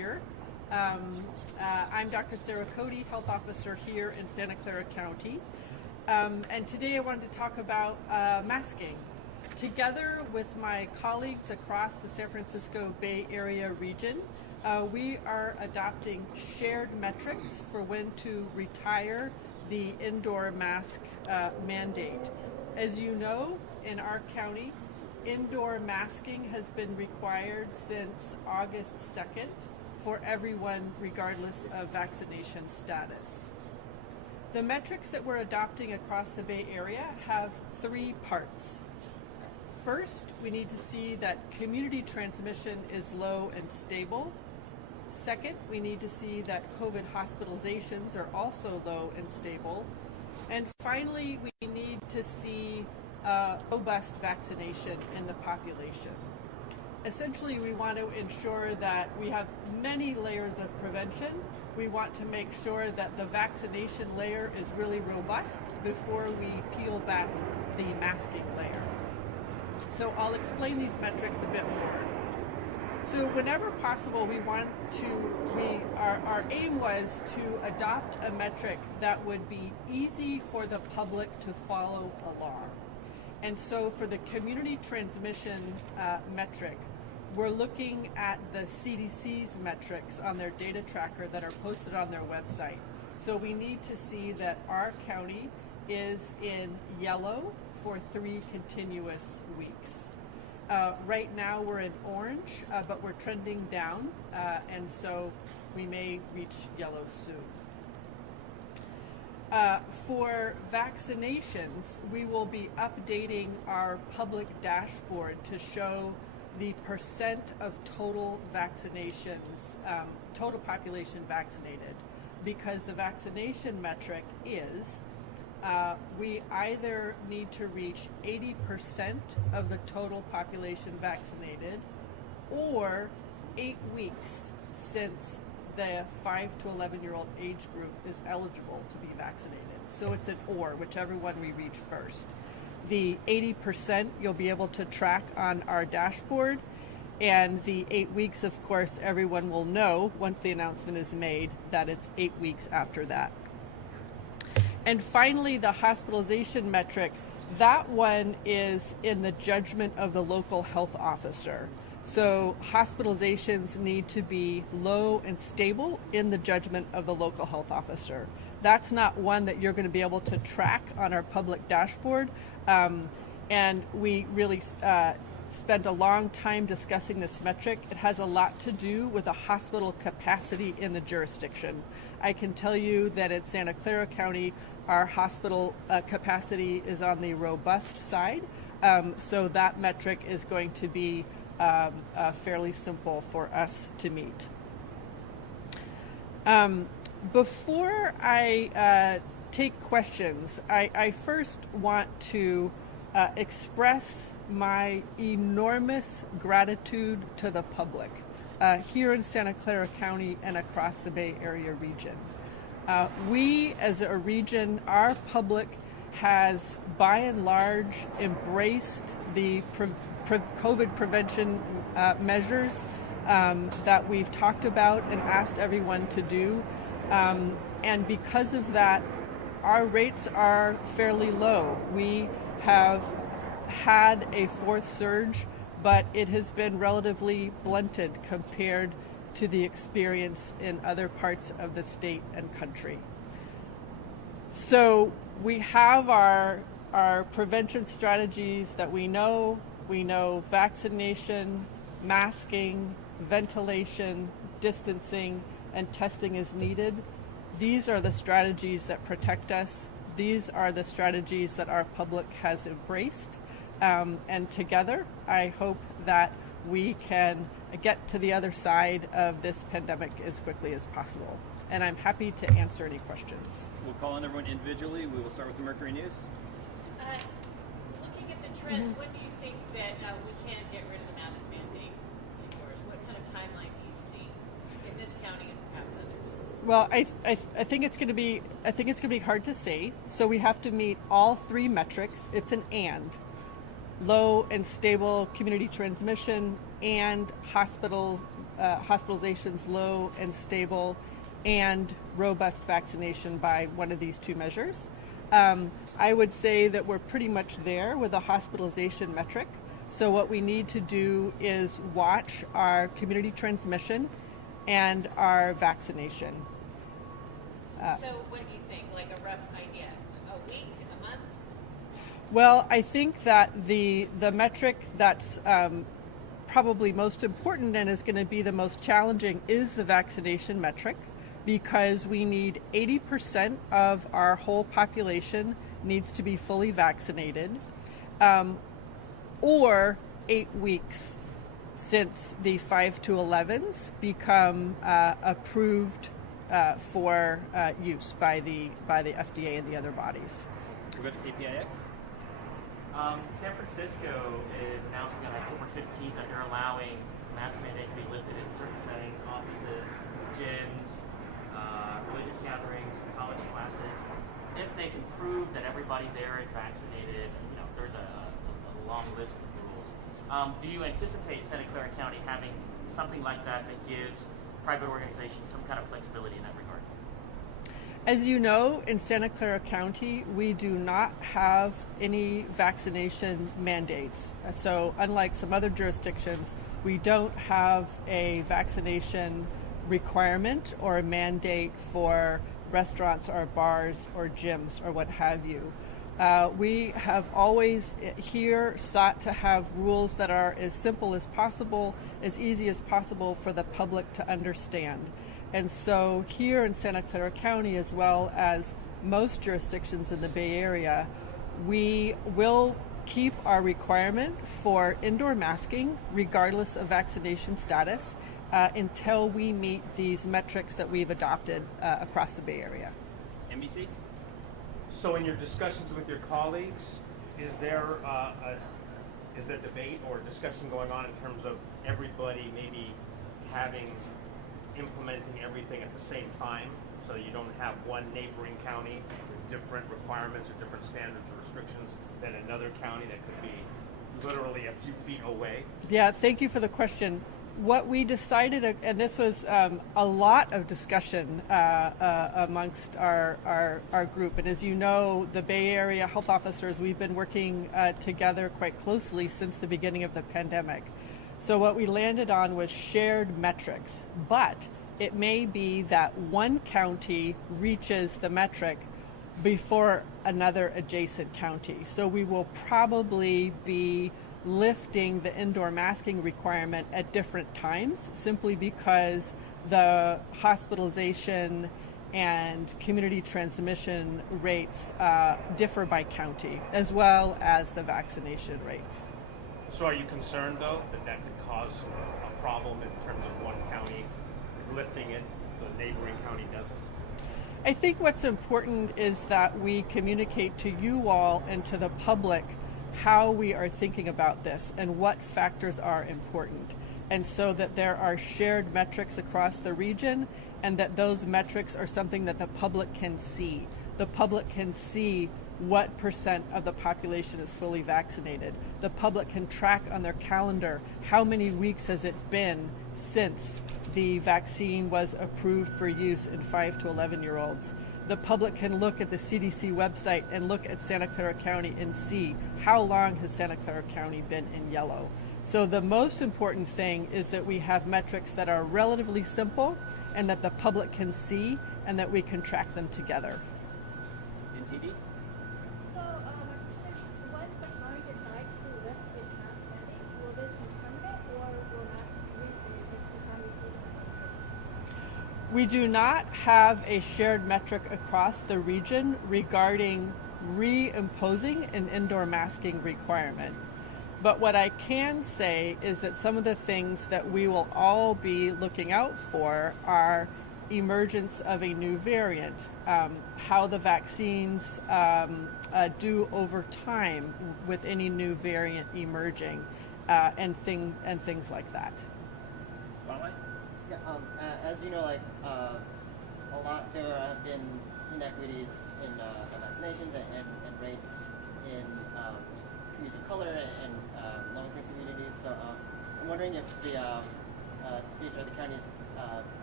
here. I'm Dr. Sarah Cody, Health Officer here in Santa Clara County. And today I wanted to talk about masking. Together with my colleagues across the San Francisco Bay Area region, we are adopting shared metrics for when to retire the indoor mask mandate. As you know, in our county, indoor masking has been required since August 2nd for everyone regardless of vaccination status. The metrics that we're adopting across the Bay Area have three parts. First, we need to see that community transmission is low and stable. Second, we need to see that COVID hospitalizations are also low and stable. And finally, we need to see robust vaccination in the population. Essentially, we want to ensure that we have many layers of prevention. We want to make sure that the vaccination layer is really robust before we peel back the masking layer. So I'll explain these metrics a bit more. So whenever possible, our aim was to adopt a metric that would be easy for the public to follow along. And so for the community transmission metric, we're looking at the CDC's metrics on their data tracker that are posted on their website. So we need to see that our county is in yellow for 3 continuous weeks. Right now we're in orange, but we're trending down, and so we may reach yellow soon. For vaccinations, we will be updating our public dashboard to show the percent of total vaccinations, total population vaccinated, because the vaccination metric is we either need to reach 80% of the total population vaccinated or 8 weeks since the 5 to 11-year-old age group is eligible to be vaccinated. So it's an or, whichever one we reach first. The 80% you'll be able to track on our dashboard, and the 8 weeks, of course, everyone will know once the announcement is made that it's 8 weeks after that. And finally, the hospitalization metric, that one is in the judgment of the local health officer. So hospitalizations need to be low and stable in the judgment of the local health officer. That's not one that you're going to be able to track on our public dashboard. And we really spent a long time discussing this metric. It has a lot to do with the hospital capacity in the jurisdiction. I can tell you that at Santa Clara County, our hospital capacity is on the robust side. So that metric is going to be fairly simple for us to meet. Before I take questions, I first want to express my enormous gratitude to the public here in Santa Clara County and across the Bay Area region. We as a region, our public has by and large embraced the COVID prevention measures that we've talked about and asked everyone to do. And because of that, our rates are fairly low. We have had a fourth surge, but it has been relatively blunted compared to the experience in other parts of the state and country. So we have our prevention strategies that we know. We know vaccination, masking, ventilation, distancing, and testing is needed. These are the strategies that protect us. These are the strategies that our public has embraced. And together, I hope that we can get to the other side of this pandemic as quickly as possible. And I'm happy to answer any questions. We'll call on everyone individually. We will start with the Mercury News. Looking at the trends, when do you think that we can get rid of the mask mandate indoors? What kind of timeline do you see in this county and perhaps others? Well, I think it's going to be hard to say. So we have to meet all 3 metrics. It's an and. Low and stable community transmission and hospital hospitalizations low and stable, and robust vaccination by one of these two measures. I would say that we're pretty much there with the hospitalization metric. So what we need to do is watch our community transmission and our vaccination. So what do you think? Like a rough idea? A week? A month? Well, I think that the metric that's probably most important and is going to be the most challenging is the vaccination metric, because we need 80% of our whole population needs to be fully vaccinated, or 8 weeks since the 5 to 11s become approved for use by the FDA and the other bodies. We'll go to KPIX. San Francisco is announcing on October 15th that they're allowing mask mandate to be lifted in certain settings, offices, gyms, religious gatherings, college classes. If they can prove that everybody there is vaccinated, there's a long list of rules. Do you anticipate Santa Clara County having something like that that gives private organizations some kind of flexibility in that regard? As you know, in Santa Clara County, we do not have any vaccination mandates. So unlike some other jurisdictions, we don't have a vaccination requirement or a mandate for restaurants or bars or gyms or what have you. We have always here sought to have rules that are as simple as possible, as easy as possible for the public to understand. And so here in Santa Clara County, as well as most jurisdictions in the Bay Area, we will keep our requirement for indoor masking, regardless of vaccination status, until we meet these metrics that we've adopted across the Bay Area. NBC? So in your discussions with your colleagues, is there a debate or discussion going on in terms of everybody maybe implementing everything at the same time, so you don't have one neighboring county with different requirements or different standards or restrictions than another county that could be literally a few feet away? Yeah, thank you for the question. What we decided, and this was a lot of discussion amongst our group, and as you know, the Bay Area health officers, we've been working together quite closely since the beginning of the pandemic. So what we landed on was shared metrics, but it may be that one county reaches the metric before another adjacent county. So we will probably be lifting the indoor masking requirement at different times, simply because the hospitalization and community transmission rates differ by county, as well as the vaccination rates. So are you concerned, though, that could cause a problem in terms of one county lifting it, the neighboring county doesn't? I think what's important is that we communicate to you all and to the public how we are thinking about this and what factors are important. And so that there are shared metrics across the region, and that those metrics are something that the public can see. The public can see what percent of the population is fully vaccinated. The public can track on their calendar how many weeks has it been since the vaccine was approved for use in 5 to 11-year-olds. The public can look at the CDC website and look at Santa Clara County and see how long has Santa Clara County been in yellow. So the most important thing is that we have metrics that are relatively simple and that the public can see, and that we can track them together. NTD? So, once the county decides to lift its mask mandate, will this be permanent, or will masks be reinstated if the county sees it? We do not have a shared metric across the region regarding reimposing an indoor masking requirement. But what I can say is that some of the things that we will all be looking out for are emergence of a new variant, how the vaccines do over time with any new variant emerging, and things like that. Spotlight? Yeah, as you know, there have been inequities in vaccinations and rates in communities of color and low-income communities. So I'm wondering if the state or the county's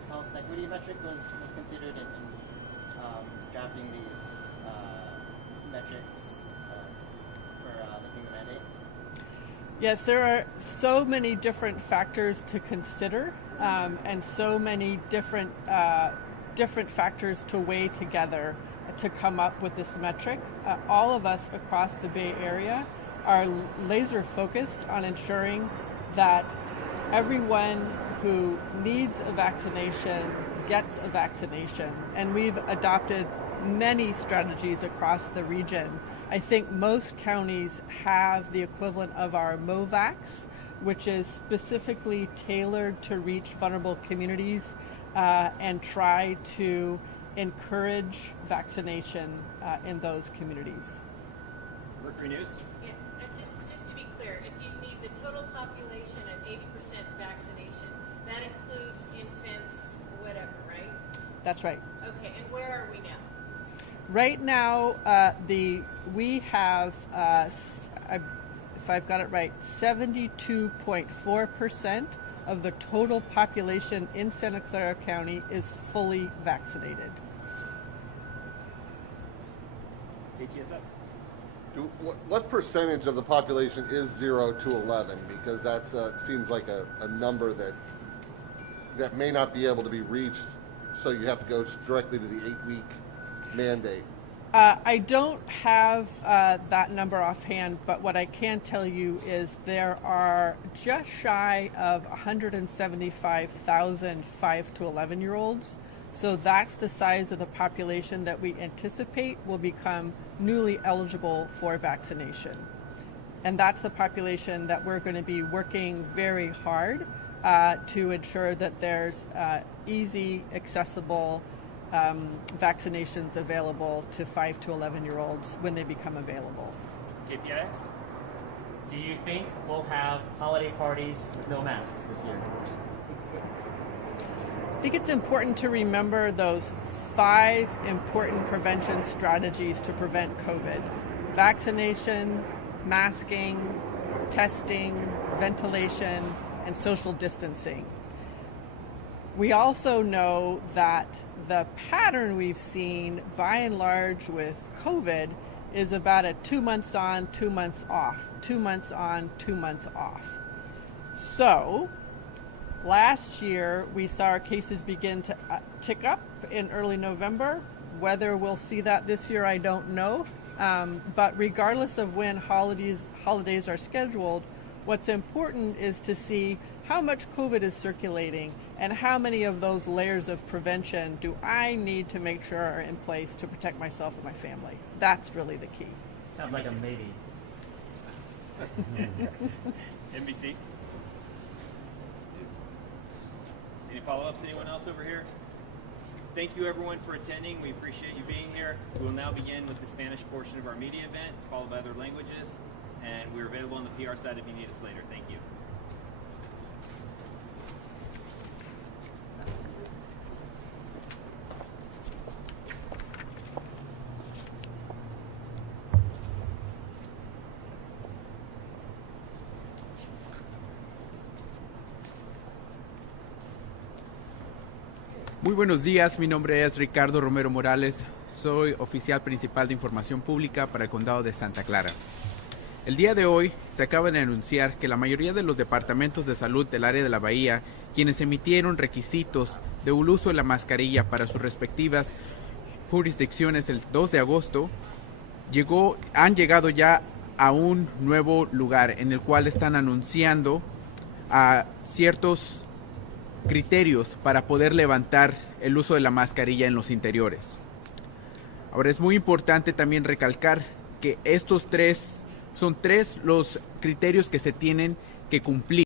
health equity metric was considered in drafting these metrics for lifting the mandate? Yes, there are so many different factors to consider, and so many different factors to weigh together to come up with this metric. All of us across the Bay Area are laser focused on ensuring that everyone who needs a vaccination gets a vaccination, and we've adopted many strategies across the region. I think most counties have the equivalent of our MOVAX, which is specifically tailored to reach vulnerable communities and try to encourage vaccination in those communities. Mercury News. Yeah, just to be clear, if you need the total population of 80% vaccination, that includes infants, whatever, right? That's right. Okay, and where are we now? Right now, we have, if I've got it right, 72.4% of the total population in Santa Clara County is fully vaccinated. KTSF. What percentage of the population is 0 to 11? Because that seems like a number that may not be able to be reached, so you have to go directly to the 8-week mandate. I don't have that number offhand, but what I can tell you is there are just shy of 175,000 5 to 11-year-olds. So that's the size of the population that we anticipate will become newly eligible for vaccination. And that's the population that we're going to be working very hard to ensure that there's easy, accessible vaccinations available to 5 to 11-year-olds when they become available. KPIX. Do you think we'll have holiday parties with no masks this year? I think it's important to remember those 5 important prevention strategies to prevent COVID: vaccination, masking, testing, ventilation, and social distancing. We also know that the pattern we've seen by and large with COVID is about a 2 months on, 2 months off, 2 months on, 2 months off. So last year we saw our cases begin to tick up in early November. Whether we'll see that this year, I don't know. But regardless of when holidays are scheduled, what's important is to see how much COVID is circulating and how many of those layers of prevention do I need to make sure are in place to protect myself and my family. That's really the key. Sounds like a maybe. NBC. Any follow-ups? Anyone else over here? Thank you everyone for attending. We appreciate you being here. We will now begin with the Spanish portion of our media event, followed by other languages, and we're available on the PR side if you need us later. Thank you. Muy buenos días, mi nombre es Ricardo Romero Morales, soy oficial principal de información pública para el condado de Santa Clara. El día de hoy se acaba de anunciar que la mayoría de los departamentos de salud del área de la Bahía, quienes emitieron requisitos de uso de la mascarilla para sus respectivas jurisdicciones el 2 de agosto, han llegado ya a un nuevo lugar en el cual están anunciando a ciertos criterios para poder levantar el uso de la mascarilla en los interiores. Ahora es muy importante también recalcar que estos son tres los criterios que se tienen que cumplir